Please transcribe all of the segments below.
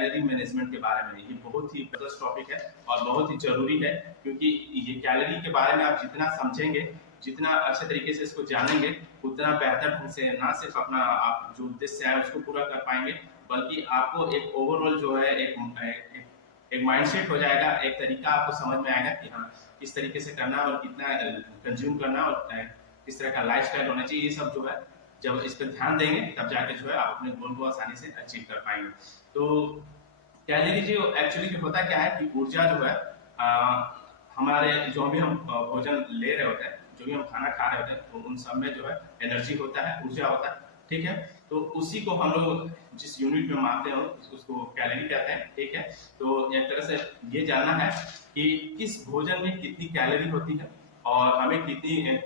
Calorie management के बारे में। ये बहुत ही जबरदस्त टॉपिक है और बहुत ही जरूरी है, क्योंकि ये कैलोरी के बारे में आप जितना समझेंगे, जितना अच्छे तरीके से इसको जानेंगे, उतना बेहतर ढंग से ना सिर्फ अपना आप जो उद्देश्य है उसको पूरा कर पाएंगे, बल्कि आपको एक ओवरऑल जो है एक माइंडसेट हो जाएगा, एक तरीका आपको समझ में आएगा कि हाँ किस तरीके से करना और कितना कंज्यूम करना और किस तरह का लाइफस्टाइल होना चाहिए। ये सब जो है जब इस पर ध्यान देंगे तब जाके जो है आप अपने गोल को आसानी से अचीव कर पाएंगे। तो कैलोरी जो एक्चुअली जो होता क्या है कि ऊर्जा जो है हमारे जो भी हम भोजन ले रहे होते हैं, जो भी हम खाना खा रहे होते हैं, तो उन सब में जो है एनर्जी होता है, ऊर्जा होता है, ठीक है। तो उसी को हम लोग जिस यूनिट में मापते हैं उसको कैलोरी कहते हैं, ठीक है। तो एक तरह से ये जानना है कि किस भोजन में कितनी कैलोरी होती है और हमें कितनी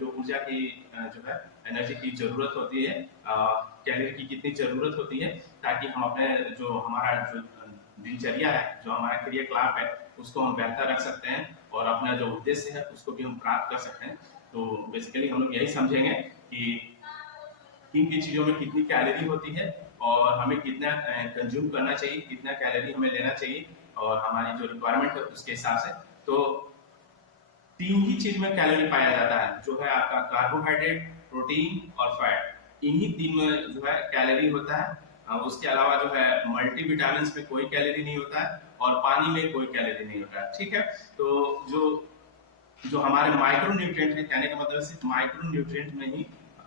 जो ऊर्जा की जो है एनर्जी की जरूरत होती है, कैलोरी की कितनी जरूरत होती है, ताकि हम अपने जो हमारा जो दिनचर्या है, जो हमारा क्रियाकलाप है, उसको हम बेहतर रख सकते हैं और अपना जो उद्देश्य है उसको भी हम प्राप्त कर सकते हैं। तो बेसिकली हम लोग यही समझेंगे कि किन किन चीज़ों में कितनी कैलोरी होती है और हमें कितना कंज्यूम करना चाहिए, कितना कैलोरी हमें लेना चाहिए और हमारी जो रिक्वायरमेंट है उसके हिसाब से। तो तीन ही चीज में कैलोरी पाया जाता है, जो है आपका कार्बोहाइड्रेट, प्रोटीन और फैट। इन्हीं तीन में जो है कैलोरी होता है। उसके अलावा जो है मल्टीविटामिन में कोई कैलोरी नहीं होता है और पानी में कोई कैलोरी नहीं होता है, ठीक है। तो जो जो हमारे माइक्रो न्यूट्रिएंट है, कहने का मतलब सिर्फ माइक्रो न्यूट्रिएंट में ही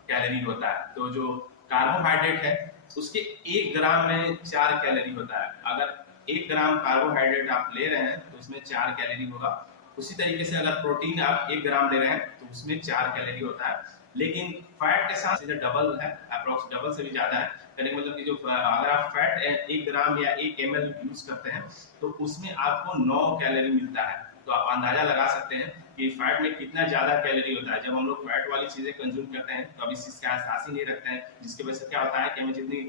कैलोरी होता है। तो जो कार्बोहाइड्रेट है उसके 1 ग्राम में 4 कैलोरी होता है। अगर 1 ग्राम कार्बोहाइड्रेट आप ले रहे हैं तो उसमें 4 कैलोरी होगा। उसी तरीके से अगर प्रोटीन आप 1 ग्राम ले रहे हैं तो उसमें 4 कैलोरी होता है। लेकिन फैट के साथ सीधे डबल है, अप्रोक्स डबल से भी ज्यादा है। कहने का मतलब कि जो अगर आप फैट 1 ग्राम या 1 ml यूज करते हैं तो उसमें आपको 9 कैलोरी मिलता है। तो आप अंदाजा लगा सकते हैं कि फैट में कितना ज्यादा कैलोरी होता है। जब हम लोग फैट वाली चीजें कंज्यूम करते हैं तो अब इस चीज का एहसास ही नहीं रखते हैं, जिसकी वजह से क्या होता है कि हमें जितनी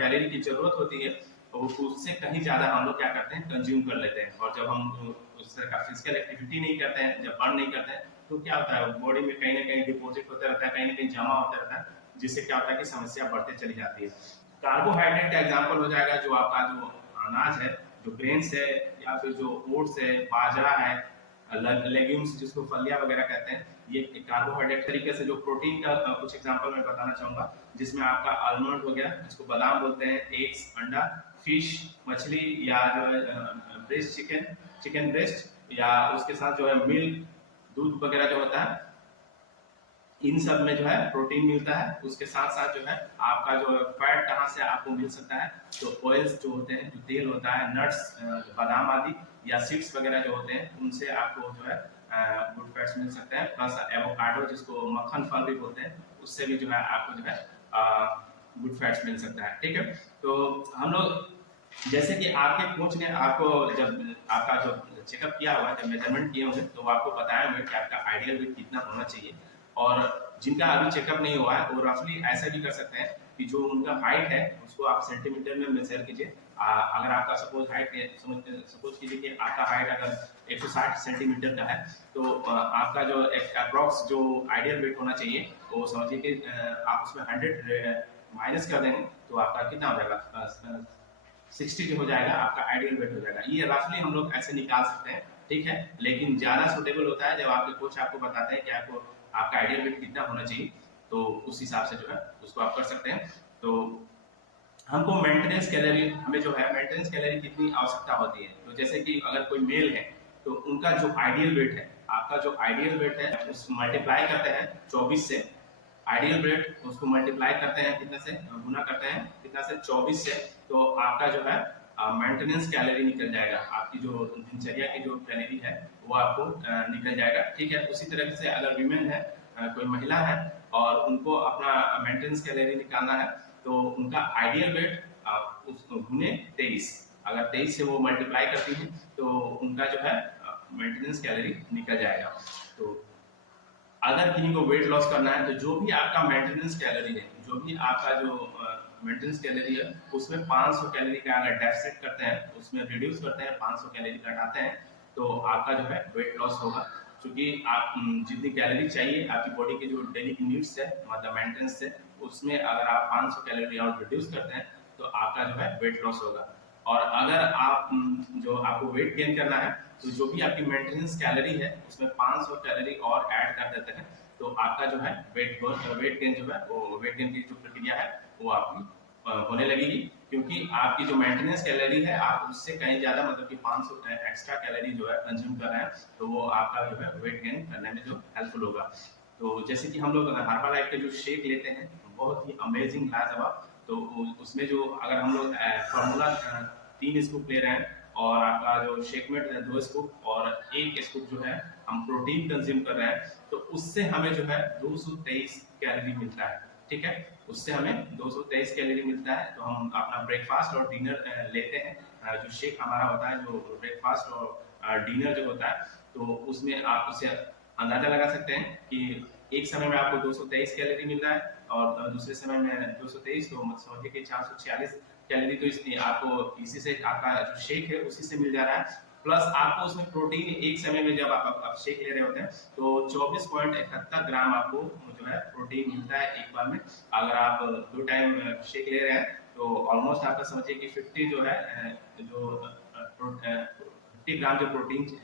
कैलोरी की जरूरत होती है तो उससे कहीं ज्यादा हम लोग क्या करते हैं, कंज्यूम कर लेते हैं। और जब हम उस तरह का फिजिकल एक्टिविटी नहीं करते हैं, जब बर्न नहीं करते हैं, तो क्या होता है बॉडी में कहीं ना कहीं डिपोजिट होता रहता है, कहीं ना कहीं जमा होता रहता है, जिससे क्या होता है कि समस्या बढ़ते चली जाती है। कार्बोहाइड्रेट का एग्जाम्पल हो जाएगा जो आपका जो अनाज है, जो ग्रेन्स है या फिर जो ओट्स है, बाजरा है, लेग्यूम्स जिसको फलियां वगैरह कहते हैं, ये कार्बोहाइड्रेट तरीके से। जो प्रोटीन का कुछ एग्जांपल मैं बताना चाहूंगा, जिसमें आपका आलमंड हो गया, जिसको बादाम बोलते हैं, एग्स अंडा, फिश मछली या जो है ब्रेस्ट चिकन ब्रेस्ट, या उसके साथ जो है मिल्क दूध वगैरह जो होता है, इन सब में जो है प्रोटीन मिलता है। उसके साथ साथ जो है आपका जो फैट कहाँ से आपको मिल सकता है, तो ऑयल्स जो होते हैं, जो तेल होता है, नट्स, बादाम आदि या सीड्स वगैरह जो होते हैं, उनसे आपको जो है गुड फैट्स मिल सकते हैं। प्लस एवोकाडो जिसको मक्खन फल भी बोलते हैं, उससे भी जो है आपको जो है गुड फैट्स मिल सकता है, ठीक है। तो हम लोग जैसे कि आपके कोच ने आपको जब आपका जो चेकअप किया हुआ है, जब मेजरमेंट किए होंगे, तो वो आपको बताया होंगे कि आपका आइडियल वेट कितना होना चाहिए। और जिनका अभी चेकअप नहीं हुआ है वो रफली ऐसा भी कर सकते हैं कि जो उनका हाइट है उसको आप सेंटीमीटर में मेजर कीजिए। अगर आपका सपोज हाइट है, सपोज कीजिए कि आपका हाइट अगर 160 सेंटीमीटर का है, तो आपका जो अप्रॉक्स जो आइडियल वेट होना चाहिए वो समझिए कि आप उसमें 100 माइनस कर देंगे तो आपका कितना हो जाएगा, 60 जो हो जाएगा, आपका आइडियल वेट हो जाएगा। ये रफली हम लोग ऐसे निकाल सकते हैं, ठीक है। लेकिन ज्यादा सुटेबल होता है जब आपके कोच आपको बताते हैं कि आपको आपका आइडियल वेट कितना होना चाहिए, तो उस हिसाब से जो है उसको आप कर सकते हैं। तो हमको मेंटेनेंस कैलोरी, हमें जो है मेंटेनेंस कैलोरी कितनी आवश्यकता होती है, तो जैसे कि अगर कोई मेल है तो उनका जो आइडियल वेट है, आपका जो आइडियल वेट है उस मल्टीप्लाई करते हैं 24 से, आइडियल वेट उसको मल्टीप्लाई करते हैं कितना से, गुना करते हैं कितना से, 24 से, तो आपका जो है मेंटेनेंस कैलोरी निकल जाएगा। आपकी जो दिनचर्या की जो कैलोरी है वो आपको निकल जाएगा, ठीक है। उसी तरह से अगर वीमेन है, कोई महिला है और उनको अपना मेंटेनेंस कैलोरी निकालना है, तो उनका आइडियल वेट उसको गुने 23, अगर 23 से वो मल्टीप्लाई करती है तो उनका जो है मेंटेनेंस कैलोरी निकल जाएगा। तो अगर किसी को वेट लॉस करना है तो जो भी आपका मेंटेनेंस कैलोरी है, जो भी आपका जो मेंटेनेंस कैलोरी है, उसमें 500 कैलोरी का अगर डेफिसिट करते हैं, उसमें रिड्यूस करते हैं, 500 कैलोरी घटाते हैं, तो आपका जो है वेट लॉस होगा। क्योंकि आप जितनी कैलोरी चाहिए आपकी बॉडी के जो डेली की नीड्स है, मतलब मेंटेनेंस से, उसमें अगर आप 500 कैलोरी और रिड्यूस करते हैं तो आपका जो है वेट लॉस होगा। और अगर आप जो आपको वेट गेन करना है तो जो भी आपकी मेंटेनेंस कैलोरी है उसमें 500 कैलोरी और ऐड कर देते हैं, तो आपका जो है वेट गेन जो है वो वेट गेन की जो प्रक्रिया है वो आपकी होने लगेगी, क्योंकि आपकी जो मेंटेनेंस कैलोरी है आप उससे कहीं ज़्यादा मतलब कि 500 एक्स्ट्रा कैलोरी जो है कंज्यूम कर रहे हैं, तो वो आपका जो है वेट गेन करने में जो हेल्पफुल होगा। तो जैसे कि हम लोग हर्बालाइफ के जो शेक लेते हैं बहुत ही अमेजिंग लाजवाब, तो उसमें जो अगर हम लोग फार्मूला 3 स्कूप ले रहे हैं और आपका जो शेकमेट है 2 स्कूप और 1 स्कूप जो है हम प्रोटीन कंज्यूम कर रहे हैं, तो उससे हमें जो है 223 कैलोरी मिलता है। ठीक है, उससे हमें 223 कैलोरी मिलता है। तो हम अपना ब्रेकफास्ट और डिनर लेते हैं, जो शेक हमारा होता है जो ब्रेकफास्ट और डिनर जो होता है, तो उसमें आप उससे अंदाजा लगा सकते हैं कि एक समय में आपको 223 कैलोरी मिल रहा है और दूसरे समय में 223, तो समझिए कि 446 कैलोरी तो इसलिए आपको इसी से आपका जो शेक है उसी से मिल जा रहा है। प्लस आपको उसमें प्रोटीन एक समय में जब आप शेक ले रहे होते हैं तो 24.71 ग्राम आपको जो है प्रोटीन मिलता है एक बार में। अगर आप 2 टाइम शेक ले रहे हैं तो ऑलमोस्ट आपका समझिए कि 50 जो है जो 50 ग्राम जो प्रोटीन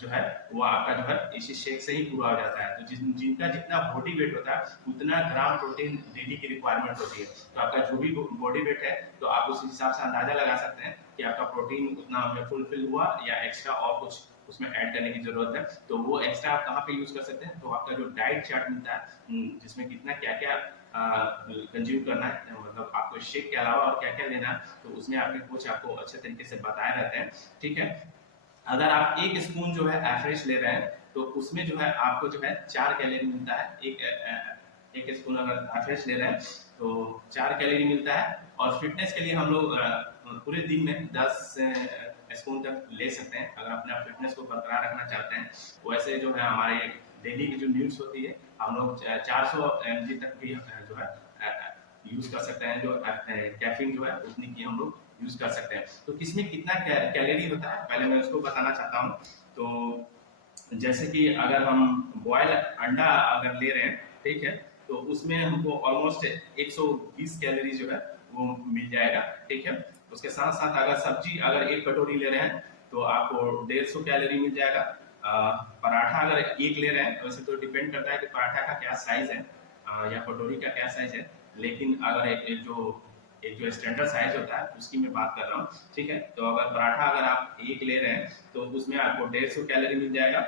जो है वो आपका जो है इसी शेक से ही पूरा हो जाता है। तो जिनका जितना बॉडी वेट होता है उतना ग्राम प्रोटीन डेली की रिक्वायरमेंट होती है, तो आपका जो भी बॉडी वेट है तो आप उस हिसाब से अंदाजा लगा सकते हैं कि आपका प्रोटीन उतना फुलफिल हुआ या एक्स्ट्रा और कुछ उसमें ऐड करने की जरूरत है। तो वो एक्स्ट्रा आप कहाँ पे यूज कर सकते हैं, तो आपका जो डाइट चार्ट मिलता है जिसमें कितना क्या क्या कंज्यूम करना है, मतलब आपको शेक के अलावा और क्या क्या लेना है, तो उसमें आपके कोच आपको अच्छे तरीके से बताए रहते हैं। ठीक है, अगर आप 1 स्पून जो है एवरेज ले रहे हैं तो उसमें जो है आपको जो है 4 कैलोरी मिलता है। एक स्पून अगर एवरेज ले रहे हैं तो 4 कैलोरी मिलता है। और फिटनेस के लिए हम लोग पूरे दिन में 10 स्पून तक ले सकते हैं अगर अपने फिटनेस को बरकरार रखना चाहते हैं। वैसे जो है हमारे डेली की जो न्यूज होती है हम लोग 400 mg तक भी जो है यूज कर सकते हैं, जो कैफीन जो है उतनी की हम लोग यूज कर सकते हैं। तो किसमें कितना कैलोरी होता है पहले मैं उसको बताना चाहता हूँ। तो जैसे कि अगर हम बॉयल अंडा अगर ले रहे हैं, ठीक है, तो उसमें हमको ऑलमोस्ट 120 कैलोरी जो है वो मिल जाएगा। ठीक है, उसके साथ साथ अगर सब्जी अगर 1 कटोरी ले रहे हैं तो आपको 150 कैलोरी मिल जाएगा। पराठा अगर 1 ले रहे हैं, वैसे तो डिपेंड करता है कि पराठा का क्या साइज है या कटोरी का क्या साइज है, लेकिन अगर एक जो स्टैंडर्ड साइज होता है उसकी मैं बात कर रहा हूँ। ठीक है, तो अगर पराठा अगर आप 1 ले रहे हैं तो उसमें आपको 150 कैलोरी मिल जाएगा।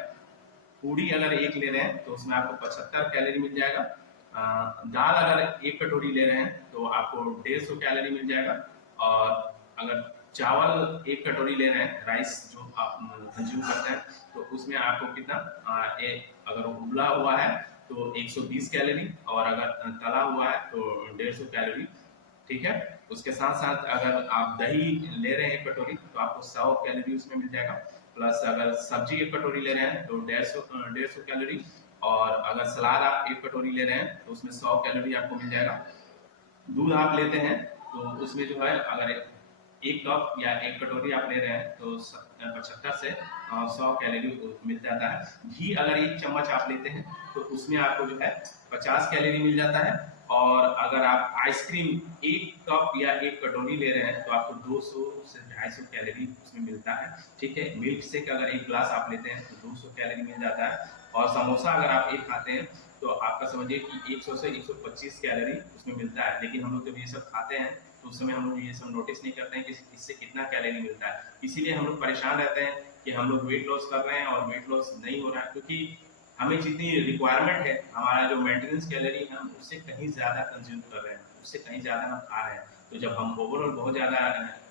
पूरी अगर 1 ले रहे हैं तो उसमें आपको 75 कैलोरी मिल जाएगा। दाल अगर 1 कटोरी ले रहे हैं तो आपको 150 कैलोरी मिल जाएगा। और अगर चावल 1 कटोरी ले रहे हैं, राइस जो आप कंज्यूम करते हैं, तो उसमें आपको कितना अगर उबला हुआ है तो 120 कैलोरी और अगर तला हुआ है तो 150 कैलोरी। ठीक है, उसके साथ साथ अगर आप दही ले रहे हैं 1 कटोरी तो आपको 100 कैलोरी उसमें मिल जाएगा। प्लस अगर सब्जी 1 कटोरी ले रहे हैं तो 150 कैलोरी। और अगर सलाद आप 1 कटोरी ले रहे हैं तो उसमें 100 कैलोरी आपको मिल जाएगा। दूध आप लेते हैं तो उसमें जो है अगर 1 कप या 1 कटोरी आप ले रहे हैं तो 75 से 100 कैलोरी मिल जाता है। घी अगर 1 चम्मच आप लेते हैं तो उसमें आपको जो है 50 कैलोरी मिल जाता है। और अगर आप आइसक्रीम 1 कप या 1 कटोरी ले रहे हैं तो आपको 200 से 250 कैलोरी उसमें मिलता है। ठीक है, मिल्क शेक अगर 1 ग्लास आप लेते हैं तो 200 कैलोरी मिल जाता है। और समोसा अगर आप 1 खाते हैं तो आपका समझिए कि 100 से 125 कैलोरी उसमें मिलता है। लेकिन हम लोग जब ये सब खाते हैं तो उस समय हम लोग ये सब नोटिस नहीं करते हैं कि इससे कितना कैलोरी मिलता है। इसीलिए हम लोग परेशान रहते हैं कि हम लोग वेट लॉस कर रहे हैं और वेट लॉस नहीं हो रहा है, क्योंकि हमें जितनी रिक्वायरमेंट है हमारा जो मेंटेनेंस कैलोरी हम उससे कहीं ज़्यादा कंज्यूम कर रहे हैं, उससे कहीं ज़्यादा हम खा रहे हैं। तो जब हम ओवरऑल बहुत ज़्यादा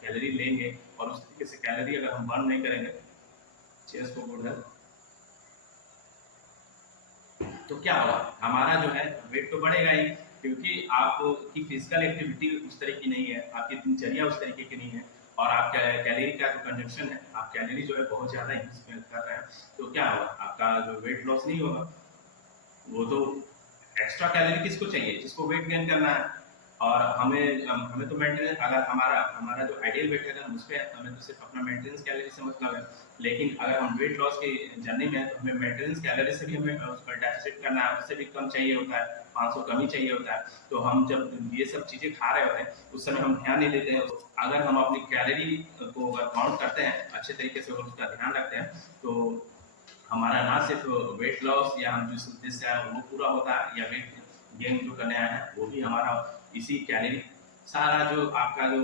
कैलोरी लेंगे और उस तरीके से कैलोरी अगर हम बर्न नहीं करेंगे, चेयर्स को गुड हेल्थ, तो क्या होगा, हमारा जो है वेट तो बढ़ेगा ही, क्योंकि आपकी फिजिकल एक्टिविटी उस तरह की नहीं है, आपकी दिनचर्या उस तरीके की नहीं है और आप कैलोरी का जो कंजप्शन है, आप कैलोरी जो है बहुत ज़्यादा यूज कर रहे हैं। तो क्या होगा, आपका जो वेट लॉस नहीं होगा। वो तो एक्स्ट्रा कैलोरी किसको चाहिए, जिसको वेट गेन करना है। और हमें तो मेंटेनेंस, अगर हमारा जो आइडियल वेट है उस पर हमें तो सिर्फ अपना मेंटेनेंस कैलोरी से मतलब है। लेकिन अगर हम वेट लॉस की जर्नी में तो हमें मेंटेनेंस कैलोरी से भी हमें उसका डेफिसिट करना है, उससे भी कम चाहिए होता है, 500 कम ही चाहिए होता है। तो हम जब ये सब चीज़ें खा रहे होते हैं उस समय हम ध्यान नहीं देते हैं। अगर हम अपनी कैलोरी वो अगर काउंट करते हैं अच्छे तरीके से और उसका ध्यान रखते हैं, तो हमारा ना सिर्फ वेट लॉस या हम जिस उद्देश्य आए हैं वो पूरा होता है, या वेट गेन जो करने आए हैं वो भी हमारा इसी कैलोरी, सारा जो आपका जो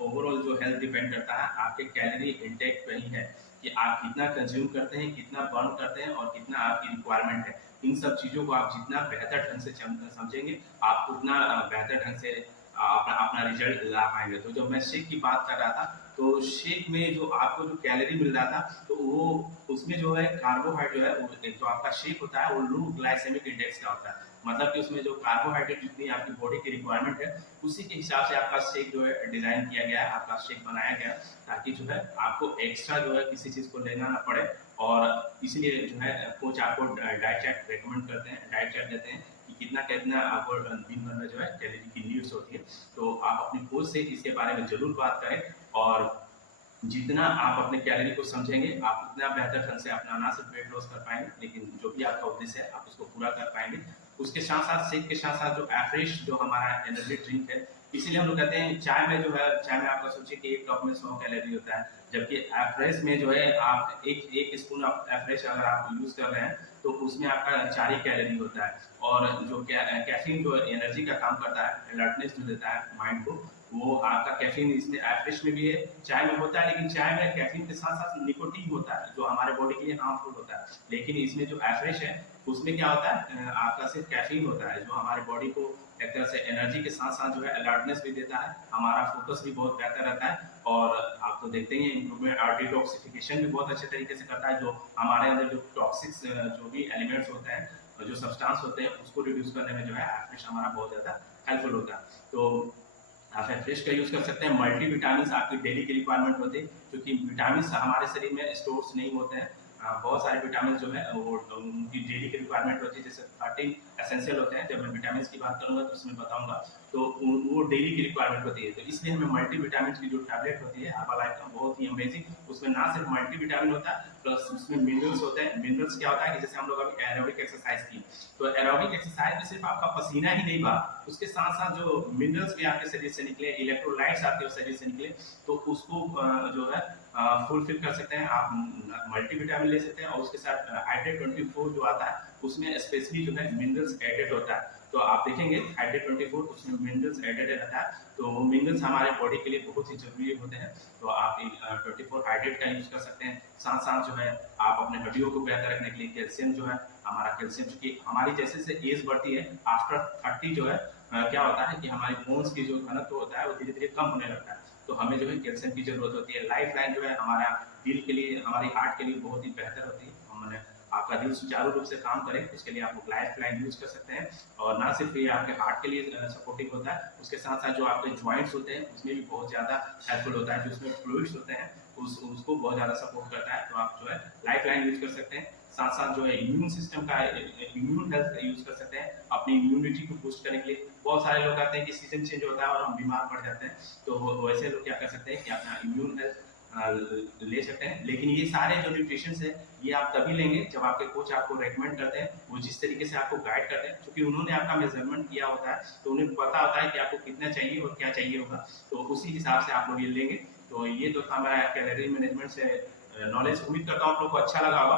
ओवरऑल जो हेल्थ डिपेंड करता है आपके कैलोरी इंटेक पे ही है, कि आप कितना कंज्यूम करते हैं, कितना बर्न करते हैं और कितना आपकी रिक्वायरमेंट है। इन सब चीज़ों को आप जितना बेहतर ढंग से समझेंगे, आप उतना बेहतर ढंग से अपना अपना रिजल्ट ला पाएंगे। तो जब मैं शेक की बात कर रहा था, तो शेक में जो आपको जो कैलोरी मिल रहा था, तो वो उसमें जो है कार्बोहाइड्रेट जो है वो एक जो आपका शेक होता है वो लो ग्लाइसेमिक इंडेक्स का होता है, मतलब कि उसमें जो कार्बोहाइड्रेट जितनी आपकी बॉडी की रिक्वायरमेंट है उसी के हिसाब से आपका शेक जो है डिजाइन किया गया है, आपका शेक बनाया गया है, ताकि जो है आपको एक्स्ट्रा जो है किसी चीज को लेना ना पड़े। और इसलिए जो है कोच आपको डाइट चार्ट रेकमेंड करते हैं, डाइट चार्ट देते हैं कि कितना कितना आपको दिन भर में जो है कैलोरी की नीड्स होती है। तो आप अपनी कोच से इसके बारे में जरूर बात करें, और जितना आप अपने कैलोरी को समझेंगे आप उतना बेहतर ढंग से अपना ना सिर्फ वेट लॉस कर पाएंगे, लेकिन जो भी आपका उद्देश्य है आप उसको पूरा कर पाएंगे। उसके साथ साथ शेक के साथ साथ जो एवरेज जो हमारा एनर्जी ड्रिंक है, इसीलिए हम लोग कहते हैं चाय में जो है, चाय में आपका सोचिए कि एक कप में 100 कैलोरी होता है, जबकि एवरेज में जो है आप एक स्पून एवरेज अगर आप यूज कर रहे हैं तो उसमें आपका 4 ही कैलोरी होता है। और जो कैफीन जो एनर्जी का काम करता है, अलर्टनेस जो देता है माइंड को, वो आपका कैफीन इसमें एवरेज में भी है, चाय में होता है, लेकिन चाय में कैफीन के साथ साथ निकोटीन होता है जो हमारे बॉडी के लिए हार्मफुल होता है। लेकिन इसमें जो एवरेज है उसमें क्या होता है, आपका सिर्फ कैफीन होता है जो हमारे बॉडी को एक तरह से एनर्जी के साथ साथ जो है अलर्टनेस भी देता है, हमारा फोकस भी बहुत बेहतर रहता है, और आप तो देखते ही हैं इंप्रूवमेंट और डिटॉक्सिफिकेशन भी बहुत अच्छे तरीके से करता है, जो हमारे अंदर जो टॉक्सिक्स जो भी एलिमेंट्स होते हैं और जो सब्सटेंस होते हैं उसको रिड्यूस करने में जो है एवरेज हमारा बहुत ज़्यादा हेल्पफुल होता है। तो आप फ्रेश का यूज़ कर सकते हैं। मल्टी विटामिन आपकी डेली की रिक्वायरमेंट होती है, क्योंकि विटामिन हमारे शरीर में स्टोर्स नहीं होते हैं। बहुत सारे विटामिन जो है वो उनकी डेली की रिक्वायरमेंट होती है, जैसे 13 एसेंशियल होते हैं, जब मैं विटामिन की बात करूंगा तो उसमें बताऊंगा, तो वो डेली की रिक्वायरमेंट होती है। तो इसलिए हमें मल्टी विटामिन की जो टैबलेट होती है हर्बालाइफ का बहुत ही अमेजिंग, उसमें ना सिर्फ मल्टी विटामिन होता है प्लस उसमें मिनरल्स होते हैं। मिनरल्स क्या होता है कि जैसे हम लोग अभी एरोबिक एक्सरसाइज की, तो एरोबिक एक्सरसाइज में सिर्फ आपका पसीना ही नहीं बहा, उसके साथ साथ जो मिनरल्स भी आपके शरीर से निकले, इलेक्ट्रोलाइट्स आपके शरीर से निकले, तो उसको जो है फुलफिल कर सकते हैं। आप मल्टीविटामिन ले सकते हैं, और उसके साथ हाइड्रेट 24 जो आता है उसमें स्पेशली जो है मिनरल्स एडेड होता है। तो आप देखेंगे हाइड्रेट 24 उसमें मिनरल्स एडेड रहता है, तो वो मिनरल्स हमारे बॉडी के लिए बहुत ही जरूरी होते हैं। तो आप 24 हाइड्रेट का यूज कर सकते हैं। साथ साथ जो है आप अपने हड्डियों को बेहतर रखने के लिए कैल्शियम जो है, हमारा कैल्शियम चूंकि हमारी जैसे से एज बढ़ती है आफ्टर 30 जो है क्या होता है कि हमारी बोन्स की जो घनत्व होता है वो धीरे धीरे कम होने लगता है, तो हमें जो है कैल्शियम की जरूरत होती है। लाइफ लाइन जो है हमारा दिल के लिए, हमारी हार्ट के लिए बहुत ही बेहतर होती है। हमने आपका दिल सुचारू रूप से काम करे उसके लिए आप लाइफ लाइन यूज कर सकते हैं, और ना सिर्फ ये आपके हार्ट के लिए सपोर्टिव होता है, उसके साथ साथ जो आपके ज्वाइंट्स होते हैं उसमें भी बहुत ज्यादा हेल्पफुल होता है, जो उसमें फ्लूइड्स होते हैं उसको बहुत ज्यादा सपोर्ट करता है। तो आप जो है लाइफ लाइन यूज कर सकते हैं। साथ साथ जो है इम्यून सिस्टम का, इम्यून हेल्थ का यूज कर सकते हैं अपनी इम्यूनिटी को बूस्ट करने के लिए। बहुत सारे लोग आते हैं कि सीजन चेंज होता है और हम बीमार पड़ जाते हैं, तो वैसे लोग क्या कर सकते हैं कि अपना इम्यून हेल्थ ले सकते हैं। लेकिन ये सारे जो न्यूट्रिशन है ये आप तभी लेंगे जब आपके कोच आपको रेकमेंड करते हैं, वो जिस तरीके से आपको गाइड करते हैं, क्योंकि उन्होंने आपका मेजरमेंट किया होता है, तो उन्हें पता होता है कि आपको कितना चाहिए और क्या चाहिए होगा, तो उसी हिसाब से आप लोग ये लेंगे। तो ये तो था मेरा कैलोरी मैनेजमेंट से नॉलेज। उम्मीद करता हूँ आप लोग को अच्छा लगा होगा।